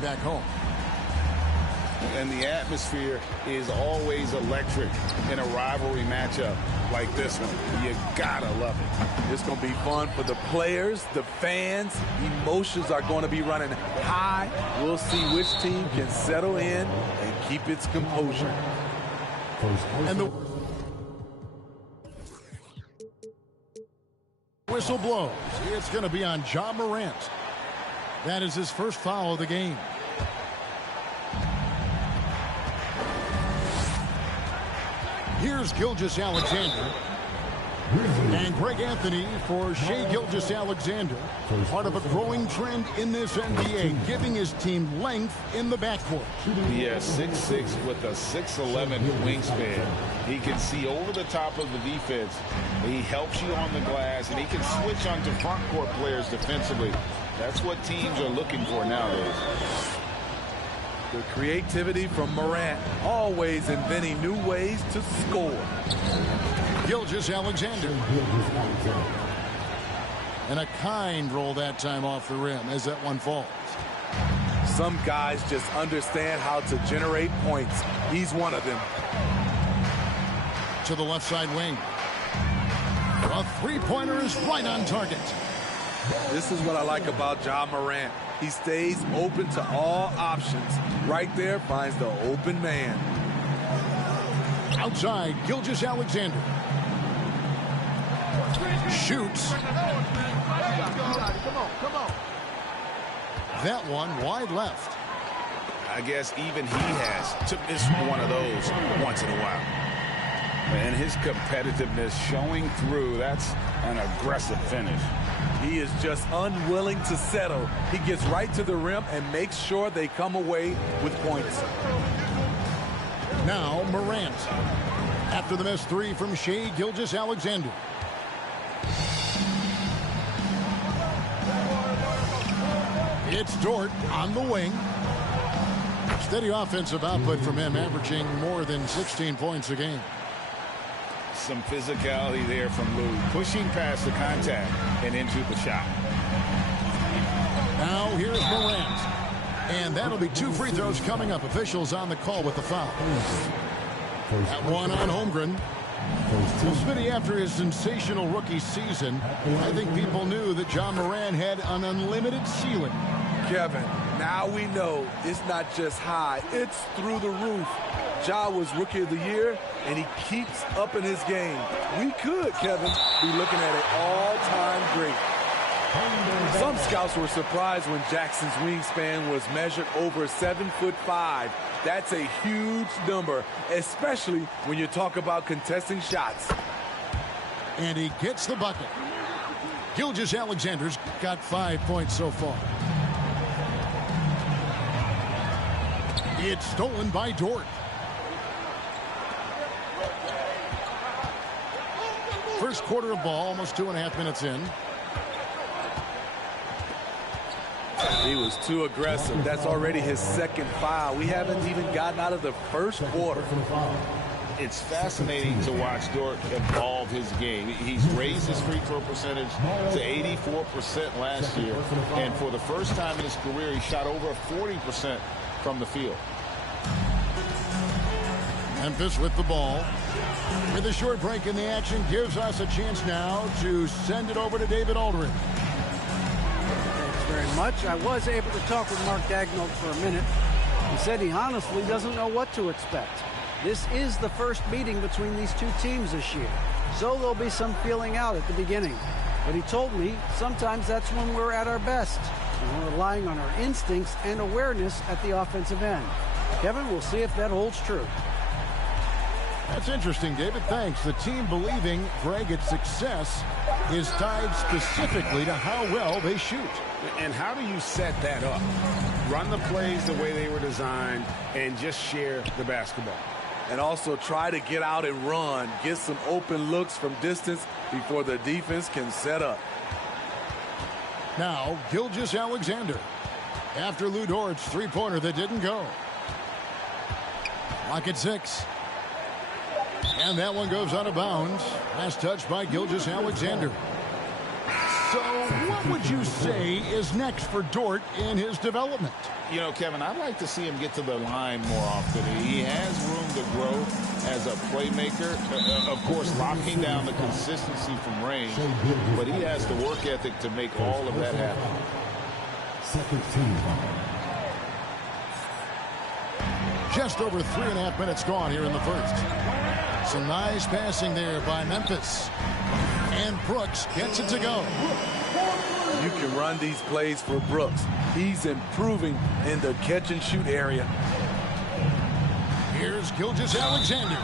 back home. And the atmosphere is always electric in a rivalry matchup like this one. You gotta love it. It's going to be fun for the players, the fans. Emotions are going to be running high. We'll see which team can settle in and keep its composure. And the whistle blows. It's going to be on Ja Morant. That is his first foul of the game. Here's Gilgeous-Alexander. And Greg Anthony for Shai Gilgeous-Alexander. Part of a growing trend in this NBA, giving his team length in the backcourt. Yeah, 6'6" with a 6'11" wingspan. He can see over the top of the defense. He helps you on the glass, and he can switch onto front court players defensively. That's what teams are looking for nowadays. The creativity from Morant, always inventing new ways to score. Gilgeous-Alexander. And a kind roll that time off the rim as that one falls. Some guys just understand how to generate points. He's one of them. To the left side wing. A three-pointer is right on target. This is what I like about Ja Morant. He stays open to all options. Right there finds the open man. Outside, Gilgeous-Alexander. Shoots. That one wide left. I guess even he has to miss one of those once in a while. And his competitiveness showing through. That's an aggressive finish. He is just unwilling to settle. He gets right to the rim and makes sure they come away with points. Now Morant. After the missed three from Shai Gilgeous-Alexander. It's Dort on the wing. Steady offensive output from him, averaging more than 16 points a game. Some physicality there from Lou, pushing past the contact and into the shot. Now here's Morant. And that'll be two free throws coming up. Officials on the call with the foul. That one on Holmgren. Well, Smitty, after his sensational rookie season, I think people knew that Ja Morant had an unlimited ceiling. Kevin, now we know it's not just high, it's through the roof. Ja was Rookie of the Year, and he keeps up in his game. We could, Kevin, be looking at an all-time great. Some scouts were surprised when Jackson's wingspan was measured over 7'5". That's a huge number, especially when you talk about contesting shots. And he gets the bucket. Gilgeous-Alexander's got 5 points so far. It's stolen by Dort. First quarter of ball, almost 2.5 minutes in. He was too aggressive. That's already his second foul. We haven't even gotten out of the first quarter. It's fascinating to watch Dort evolve his game. He's raised his free throw percentage to 84% last year. And for the first time in his career, he shot over 40% from the field. Memphis with the ball. With a short break in the action, gives us a chance now to send it over to David Aldridge. Thanks very much. I was able to talk with Mark Daigneault for a minute. He said he honestly doesn't know what to expect. This is the first meeting between these two teams this year, so there'll be some feeling out at the beginning. But he told me sometimes that's when we're at our best, and we're relying on our instincts and awareness at the offensive end. Kevin, we'll see if that holds true. That's interesting, David. Thanks. The team believing, Greg, its success is tied specifically to how well they shoot. And how do you set that up? Run the plays the way they were designed and just share the basketball. And also try to get out and run, get some open looks from distance before the defense can set up. Now, Gilgeous-Alexander. After Lou Dort's three-pointer that didn't go. Lock at 6. And that one goes out of bounds. Last touch by Gilgeous-Alexander. So what would you say is next for Dort in his development? You know, Kevin, I'd like to see him get to the line more often. He has room to grow as a playmaker. Of course, locking down the consistency from range, but he has the work ethic to make all of that happen. Second team. Just over 3.5 minutes gone here in the first. Some nice passing there by Memphis. And Brooks gets it to go. You can run these plays for Brooks. He's improving in the catch-and-shoot area. Here's Gilgeous-Alexander.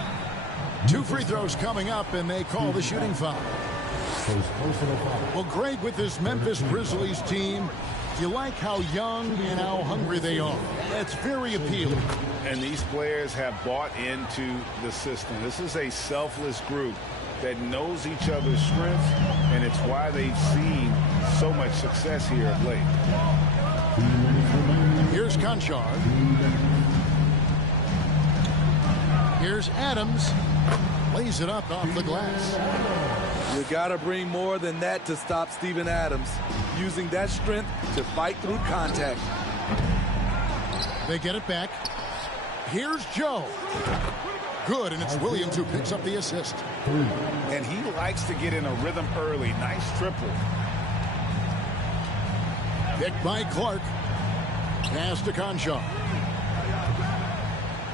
2 free throws coming up, and they call the shooting foul. Well, Greg, with this Memphis Grizzlies team, you like how young and how hungry they are. That's very appealing. And these players have bought into the system. This is a selfless group that knows each other's strengths, and it's why they've seen so much success here of late. Here's Conchar. Here's Adams. Lays it up off the glass. You got to bring more than that to stop Steven Adams, using that strength to fight through contact. They get it back. Here's Joe. Good, and it's Williams who picks up the assist. And he likes to get in a rhythm early. Nice triple. Picked by Clark. Pass to Conchar.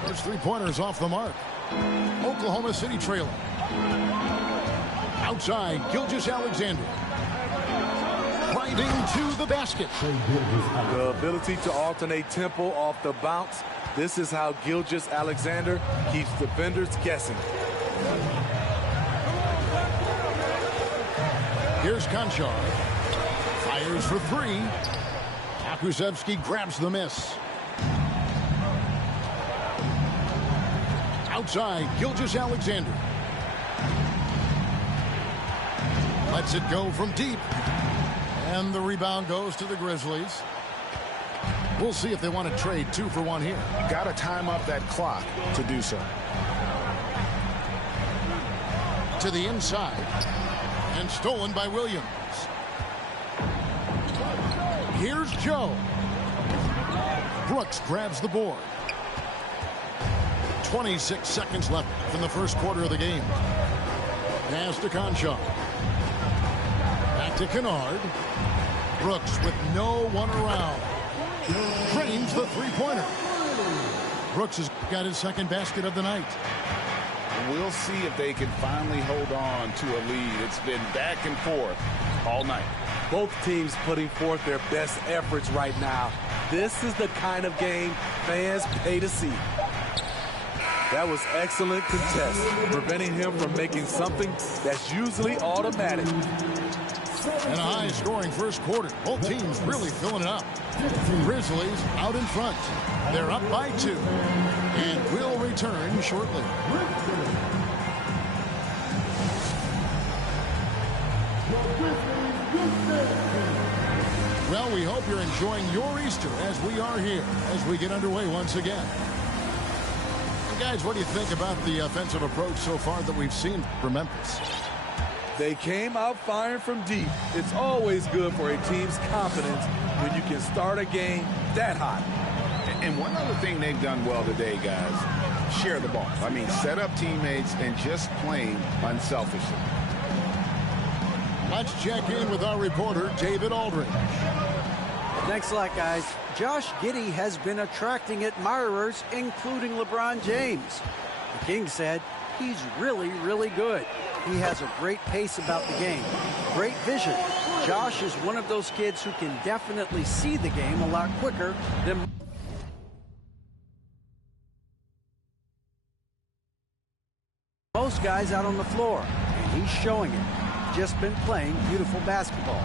First 3-pointers off the mark. Oklahoma City trailing. Outside, Gilgeous-Alexander. Driving to the basket. The ability to alternate tempo off the bounce. This is how Gilgeous-Alexander keeps defenders guessing. Here's Conchar. Fires for 3. Akusevsky grabs the miss. Outside, Gilgeous-Alexander. Lets it go from deep. And the rebound goes to the Grizzlies. We'll see if they want to trade 2 for 1 here. Got to time up that clock to do so. To the inside. And stolen by Williams. Here's Joe. Brooks grabs the board. 26 seconds left in the first quarter of the game. Pass to Conchar. Back to Kennard. Brooks with no one around. Drains the 3-pointer. Brooks has got his second basket of the night. We'll see if they can finally hold on to a lead. It's been back and forth all night. Both teams putting forth their best efforts right now. This is the kind of game fans pay to see. That was excellent contest, preventing him from making something that's usually automatic. And a high-scoring first quarter. Both teams really filling it up. Grizzlies out in front. They're up by 2. And will return shortly. Well, we hope you're enjoying your Easter as we are here, as we get underway once again. And guys, what do you think about the offensive approach so far that we've seen from Memphis? They came out firing from deep. It's always good for a team's confidence when you can start a game that hot. And one other thing they've done well today, guys, share the ball. I mean, set up teammates and just playing unselfishly. Let's check in with our reporter, David Aldridge. Thanks a lot, guys. Josh Giddey has been attracting admirers, including LeBron James. The King said he's really, really good. He has a great pace about the game, great vision. Josh is one of those kids who can definitely see the game a lot quicker than most guys out on the floor, and he's showing it. Just been playing beautiful basketball.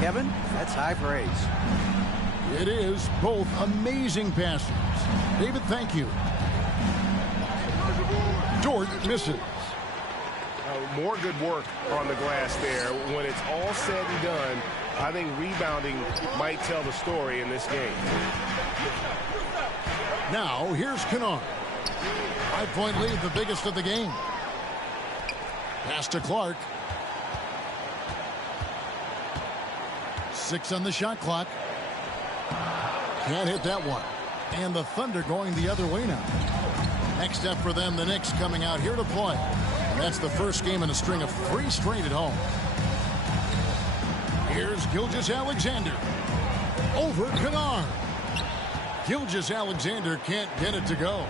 Kevin, that's high praise. It is. Both amazing passers. David, thank you. Dort misses. More good work on the glass there. When it's all said and done, I think rebounding might tell the story in this game. Now, here's Kennard. 5-point lead, the biggest of the game. Pass to Clark. 6 on the shot clock. Can't hit that one. And the Thunder going the other way now. Next up for them, the Knicks coming out here to play. And that's the first game in a string of 3 straight at home. Here's Gilgeous-Alexander. Over Kennard. Gilgeous-Alexander can't get it to go.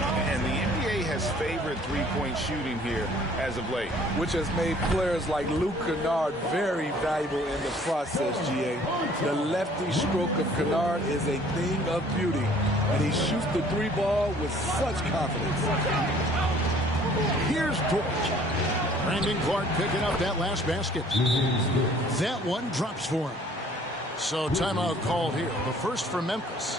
And the NBA has favored three-point shooting here as of late, which has made players like Luke Kennard very valuable in the process, GA. The lefty stroke of Kennard is a thing of beauty, and he shoots the 3 ball with such confidence. Here's Dort. Brandon Clark picking up that last basket. That one drops for him. So timeout called here. The first for Memphis.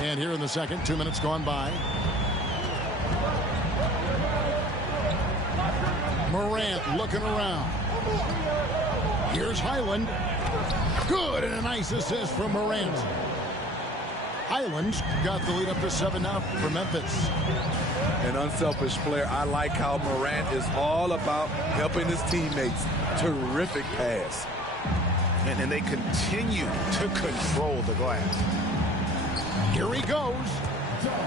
And here in the second, 2 minutes gone by. Morant looking around. Here's Highland. Good, and a nice assist from Morant. Highland's got the lead up to 7 now for Memphis. An unselfish player. I like how Morant is all about helping his teammates. Terrific pass. And they continue to control the glass. Here he goes.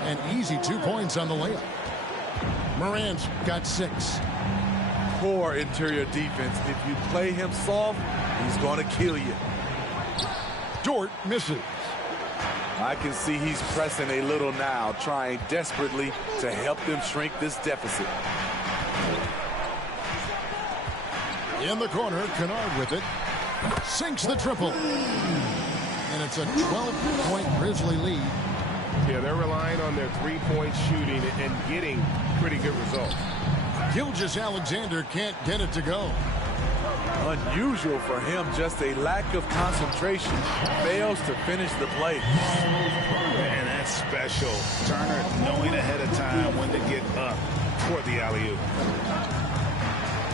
And easy 2 points on the layup. Morant's got 6. Poor interior defense. If you play him soft, he's going to kill you. Dort misses. I can see he's pressing a little now, trying desperately to help them shrink this deficit. In the corner, Kennard with it. Sinks the triple. And it's a 12-point Grizzly lead. Yeah, they're relying on their three-point shooting and getting pretty good results. Gilgeous-Alexander can't get it to go. Unusual for him, just a lack of concentration. Fails to finish the play. And that's special. Turner knowing ahead of time when to get up toward the alley-oop.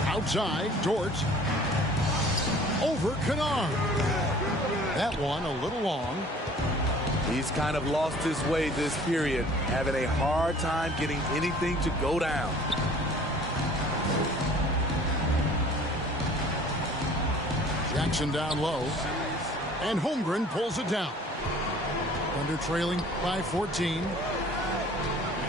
Outside, Dort. Over Kennard. That one a little long. He's kind of lost his way this period, having a hard time getting anything to go down. Jackson down low. And Holmgren pulls it down. Thunder trailing by 14.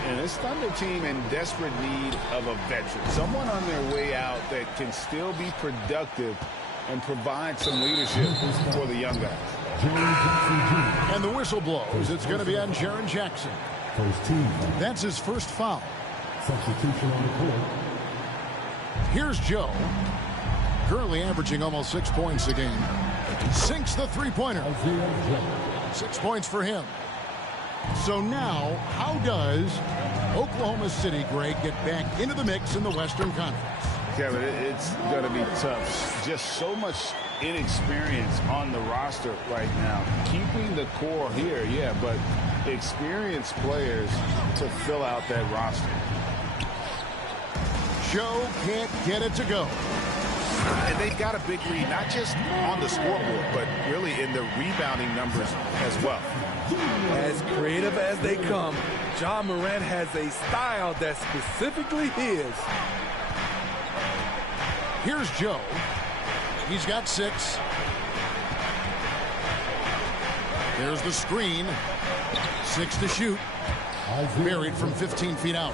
And this Thunder team in desperate need of a veteran. Someone on their way out that can still be productive and provide some leadership for the young guys. And the whistle blows. It's going to be on Jaren Jackson. First team. That's his first foul. Substitution on the court. Here's Joe. Currently averaging almost 6 points a game. Sinks the three-pointer. 6 points for him. So now, how does Oklahoma City, Greg, get back into the mix in the Western Conference? Kevin, it's going to be tough. Just so much inexperience on the roster right now. Keeping the core here, yeah, but experienced players to fill out that roster. Joe can't get it to go. And they've got a big lead, not just on the scoreboard, but really in the rebounding numbers as well. As creative as they come, Ja Morant has a style that's specifically his. Here's Joe. He's got 6. There's the screen. 6 to shoot. Buried from 15 feet out.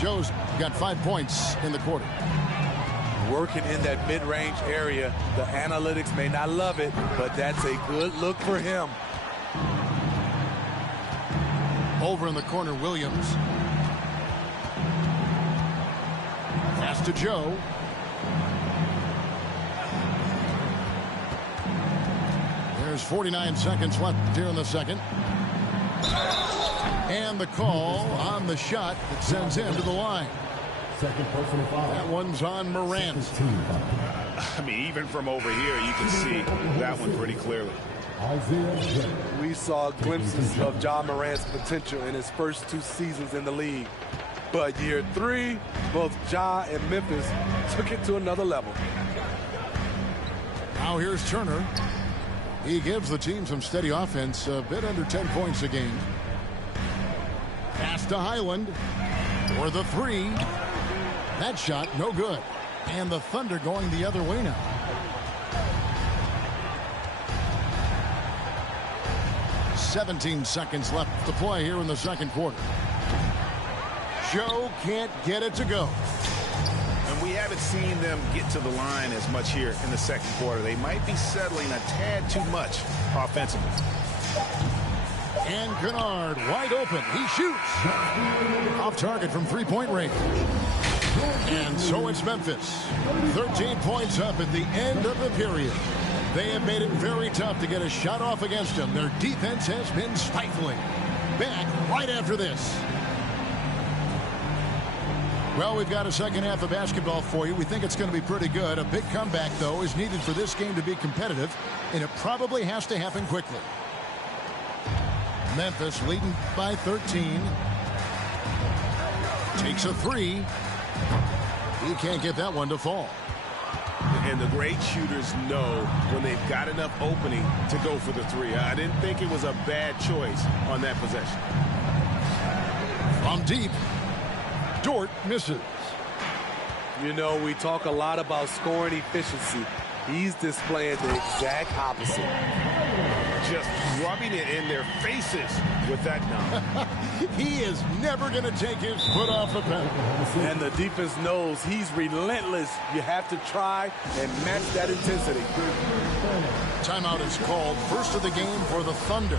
Joe's got 5 points in the quarter. Working in that mid-range area. The analytics may not love it, but that's a good look for him. Over in the corner, Williams. Pass to Joe. There's 49 seconds left here in the second. And the call on the shot that sends him to the line. Second personal foul. That one's on Morant. I mean, even from over here, you can see that one pretty clearly. We saw glimpses of Ja Morant's potential in his first 2 seasons in the league. But year 3, both Ja and Memphis took it to another level. Now here's Turner. He gives the team some steady offense, a bit under 10 points a game. Pass to Highland for the 3. That shot, no good. And the Thunder going the other way now. "17 seconds left to play here in the second quarter. Joe can't get it to go. And we haven't seen them get to the line as much here in the second quarter. They might be settling a tad too much offensively. And Kennard wide open. He shoots. Off target from three-point range. And so it's Memphis. 13 points up at the end of the period. They have made it very tough to get a shot off against them. Their defense has been stifling. Back right after this. Well, we've got a second half of basketball for you. We think it's going to be pretty good. A big comeback, though, is needed for this game to be competitive, and it probably has to happen quickly. Memphis leading by 13. Takes a 3. He can't get that one to fall. And the great shooters know when they've got enough opening to go for the 3. I didn't think it was a bad choice on that possession. From deep, Dort misses. You know, we talk a lot about scoring efficiency. He's displaying the exact opposite. Just rubbing it in their faces with that dunk. He is never going to take his foot off the pedal. And the defense knows he's relentless. You have to try and match that intensity. Timeout is called. First of the game for the Thunder.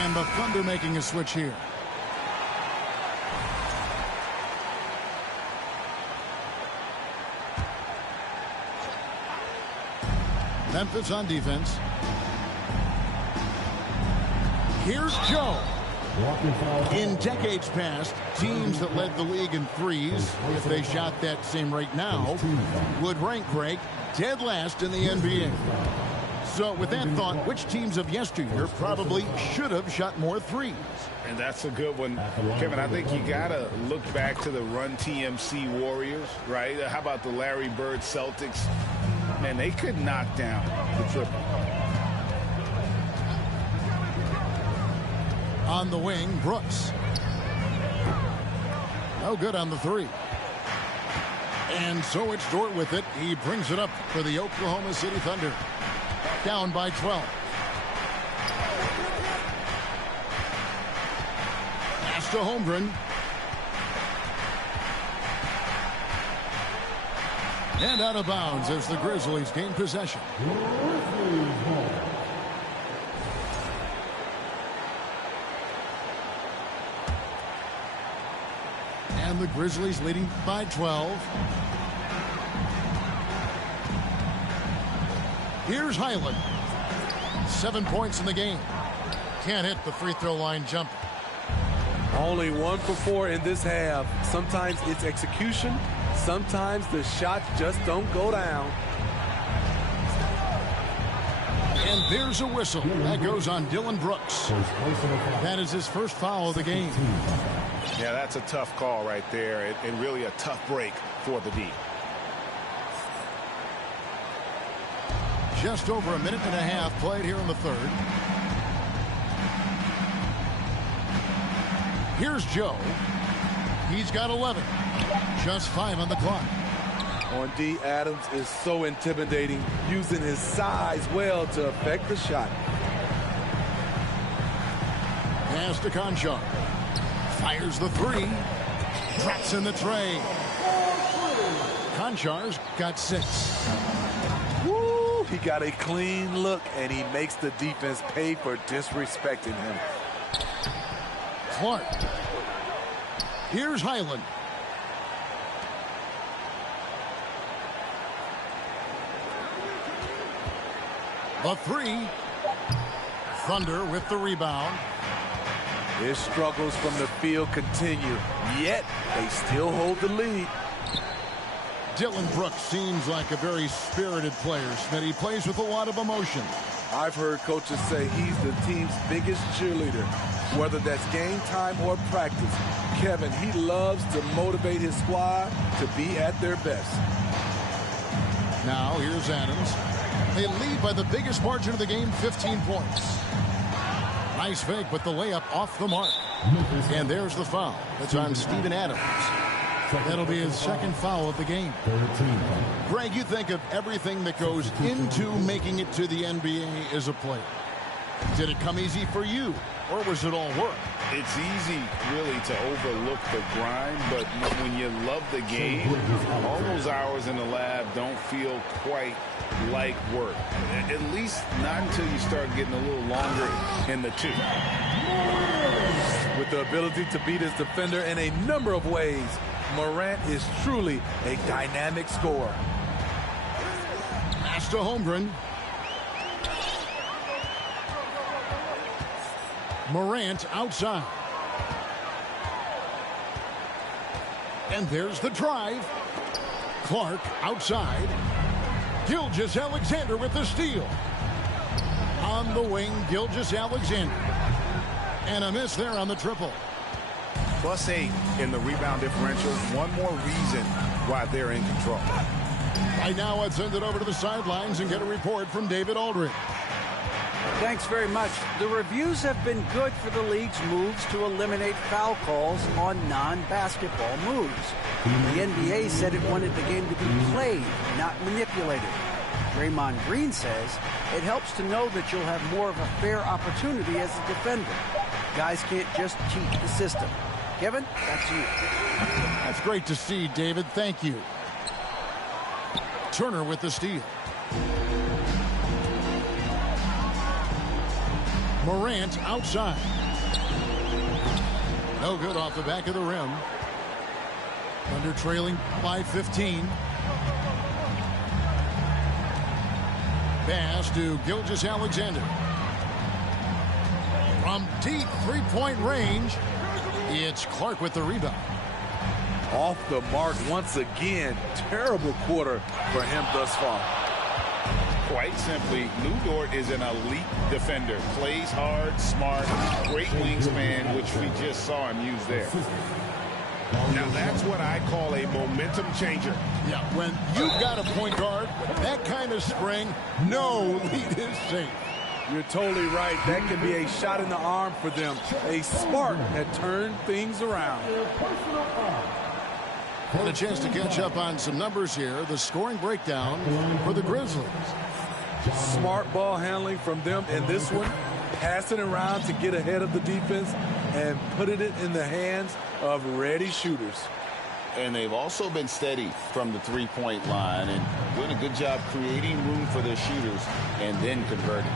And the Thunder making a switch here. Memphis on defense. Here's Joe. In decades past, teams that led the league in threes, if they shot that same rate now, would rank Greg dead last in the NBA. So with that thought, which teams of yesteryear probably should have shot more threes? And that's a good one. Kevin, I think you got to look back to the Run TMC Warriors, right? How about the Larry Bird Celtics? Man, they could knock down the triple. On the wing, Brooks. No good on the 3. And so it's Dort with it. He brings it up for the Oklahoma City Thunder. Down by 12. Pass to Holmgren. And out of bounds as the Grizzlies gain possession. And the Grizzlies leading by 12. Here's Highland. 7 points in the game. Can't hit the free throw line jumper. Only 1 for 4 in this half. Sometimes it's execution. Sometimes the shots just don't go down. And there's a whistle. That goes on Dillon Brooks. That is his first foul of the game. Yeah, that's a tough call right there, and really a tough break for the D. Just over a minute and a half played here in the third. Here's Joe. He's got 11. Just 5 on the clock. On D, Adams is so intimidating, using his size well to affect the shot. Pass to Conchar. Fires the 3. Drops in the tray. Conchar's got 6. Woo! He got a clean look, and he makes the defense pay for disrespecting him. Clark. Here's Highland. The three. Thunder with the rebound. His struggles from the field continue, yet they still hold the lead. Dylan Brooks seems like a very spirited player, Smith. He plays with a lot of emotion. I've heard coaches say he's the team's biggest cheerleader, whether that's game time or practice. Kevin, he loves to motivate his squad to be at their best. Now, here's Adams. They lead by the biggest margin of the game, 15 points. Nice fake, but the layup off the mark. And there's the foul. That's on Steven Adams. That'll be his second foul of the game. Greg, you think of everything that goes into making it to the NBA as a player. Did it come easy for you, or was it all work? It's easy, really, to overlook the grind, but when you love the game, all those hours in the lab don't feel quite like work. At least not until you start getting a little longer in the two. With the ability to beat his defender in a number of ways, Morant is truly a dynamic scorer. Pass to Holmgren. Morant outside. And there's the drive. Clark outside. Gilgeous-Alexander with the steal. On the wing, Gilgeous-Alexander. And a miss there on the triple. +8 in the rebound differential. One more reason why they're in control. Right now, let's send it over to the sidelines and get a report from David Aldridge. Thanks very much. The reviews have been good for the league's moves to eliminate foul calls on non-basketball moves. The NBA said it wanted the game to be played, not manipulated. Draymond Green says it helps to know that you'll have more of a fair opportunity as a defender. Guys can't just cheat the system. Kevin, back to you. That's great to see, David. Thank you. Turner with the steal. Morant outside. No good off the back of the rim. Thunder trailing by 15. Pass to Gilgeous-Alexander. From deep three-point range, it's Clark with the rebound. Off the mark once again. Terrible quarter for him thus far. Quite simply, Lou Dort is an elite defender. Plays hard, smart, great wingspan, which we just saw him use there. Now that's what I call a momentum changer. Yeah, when you've got a point guard with that kind of spring, no lead is safe. You're totally right. That can be a shot in the arm for them. A spark that turned things around. And a chance to catch up on some numbers here. The scoring breakdown for the Grizzlies. Smart ball handling from them in this one. Passing around to get ahead of the defense and putting it in the hands of ready shooters. And they've also been steady from the three-point line and doing a good job creating room for their shooters and then converting.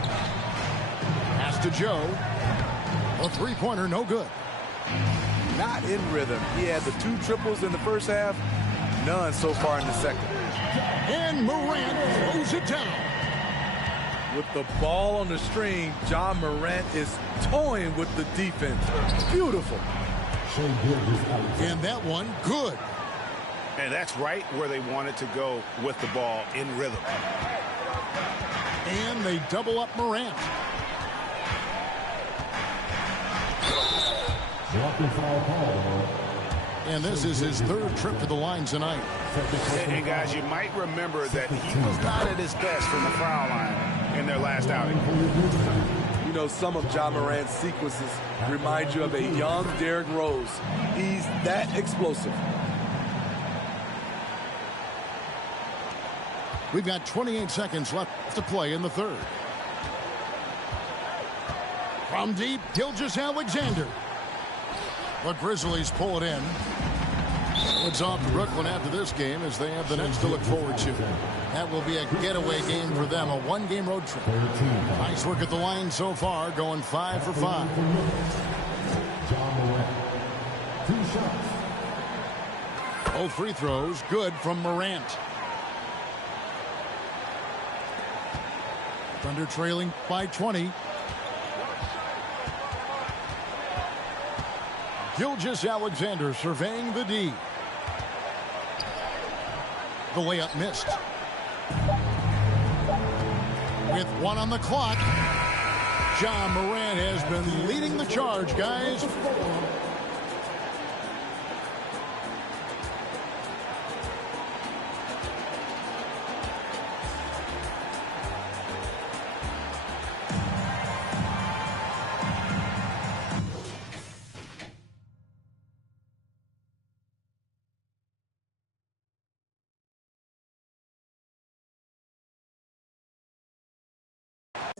Pass to Joe. A three-pointer, no good. Not in rhythm. He had the 2 triples in the first half, none so far in the second. And Morant throws it down. With the ball on the string, John Morant is toying with the defense. Beautiful. And that one, good. And that's right where they wanted to go with the ball, in rhythm. And they double up Morant. And this is his 3rd trip to the line tonight. And guys, you might remember that he was not at his best from the foul line in their last outing. You know, some of John Morant's sequences remind you of a young Derrick Rose. He's that explosive. We've got 28 seconds left to play in the 3rd. From deep, Gilgeous-Alexander. The Grizzlies pull it in. It's off to Brooklyn after this game as they have the Nets to look forward to. That will be a getaway game for them, a 1-game road trip. Nice work at the line so far, going 5 for 5. Both free throws good from Morant. Thunder trailing by 20. Gilgeous-Alexander surveying the D. The layup missed. With 1 on the clock, Ja Morant has been leading the charge, guys.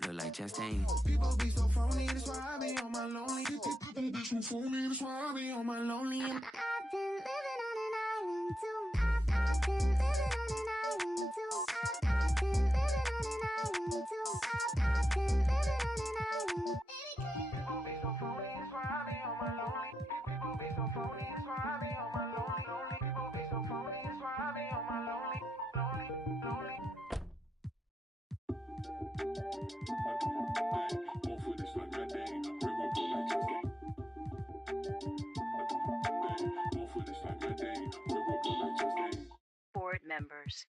Look like Chastain. People be so phony, that's why I be on my lonely. People be so phony, that's why I be on my lonely. I've been living on an island too. I've been living on an island too. I've been living on an island too. I've been living on an island. People be so phony, that's why I be on my lonely. People be so phony, that's why I be on my lonely. People be so phony, that's why I be on my lonely. Lonely. Board members.